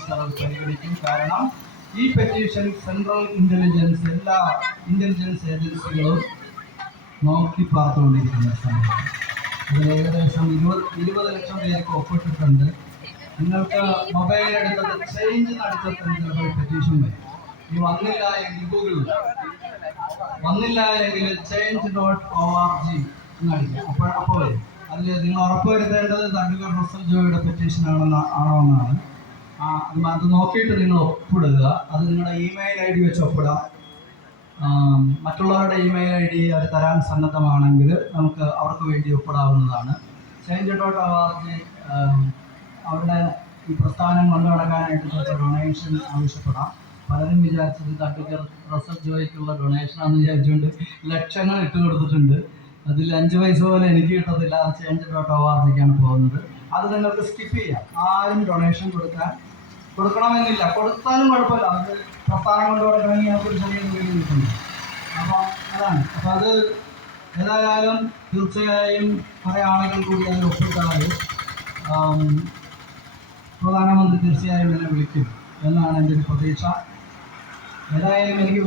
Minister അത് പരിഗണിക്കും. കാരണം ഈ പെറ്റീഷൻ സെൻട്രൽ ഇന്റലിജൻസ് എല്ലാ ഇന്റലിജൻസ് ഏജൻസികളും നോക്കി പാർത്തുകൊണ്ടിരിക്കുന്ന സമയമാണ്. അതിൽ ഏകദേശം 20 ലക്ഷം പേർക്ക് ഒപ്പിട്ടിട്ടുണ്ട്. നിങ്ങൾക്ക് മൊബൈൽ എടുത്തത് ചേഞ്ച് നടത്തത്തിന് ചിലപ്പോൾ പെറ്റീഷൻ വരും. ഈ വന്നില്ല എങ്കിൽ ഗൂഗിളിൽ വന്നില്ല എങ്കിൽ change.org എന്നടിക്കുക. അപ്പോൾ വരും. അതിൽ നിങ്ങൾ ഉറപ്പുവരുത്തേണ്ടത് തണ്ടുകർ റസൽ ജോയുടെ പെറ്റീഷൻ ആണോ എന്നാണ്. അത് നോക്കിയിട്ട് നിങ്ങൾ ഒപ്പിടുക. അത് നിങ്ങളുടെ ഇമെയിൽ ID വെച്ച് ഒപ്പിടാം. മറ്റുള്ളവരുടെ ഇമെയിൽ ID അവർ തരാൻ സന്നദ്ധമാണെങ്കിൽ നമുക്ക് അവർക്ക് വേണ്ടി ഒപ്പിടാവുന്നതാണ്. change.org അവരുടെ ഈ പ്രസ്ഥാനം കൊണ്ടു നടക്കാനായിട്ട് ചിലപ്പോൾ ഡൊണേഷൻ ആവശ്യപ്പെടാം. പലരും വിചാരിച്ചത് തണ്ടുകർ റസൽ ജോയ്ക്കുള്ള ഡൊണേഷനാണെന്ന് വിചാരിച്ചുകൊണ്ട് ലക്ഷങ്ങൾ ഇട്ട് കൊടുത്തിട്ടുണ്ട്. അതിൽ 5 പൈസ പോലെ എനിക്ക് കിട്ടത്തില്ല. അത് change.org-ക്കാണ് പോകുന്നത്. അത് നിങ്ങൾക്ക് സ്കിപ്പ് ചെയ്യാം. ആരും ഡൊണേഷൻ കൊടുക്കണമെന്നില്ല. കൊടുത്താലും കുഴപ്പമില്ല. അത് പ്രസ്ഥാനം കൊണ്ട് തുടങ്ങി നമുക്കൊരു ചെറിയ വീട് കിട്ടുന്നു. അപ്പോൾ അതാണ്. അപ്പോൾ അത് ഏതായാലും തീർച്ചയായും കുറേ ആളുകൾ കൂടി അതിൽ ഒപ്പിട്ടാൽ പ്രധാനമന്ത്രി തീർച്ചയായും എന്നെ വിളിക്കും എന്നാണ് എൻ്റെ ഒരു പ്രതീക്ഷ. ഏതായാലും എനിക്ക്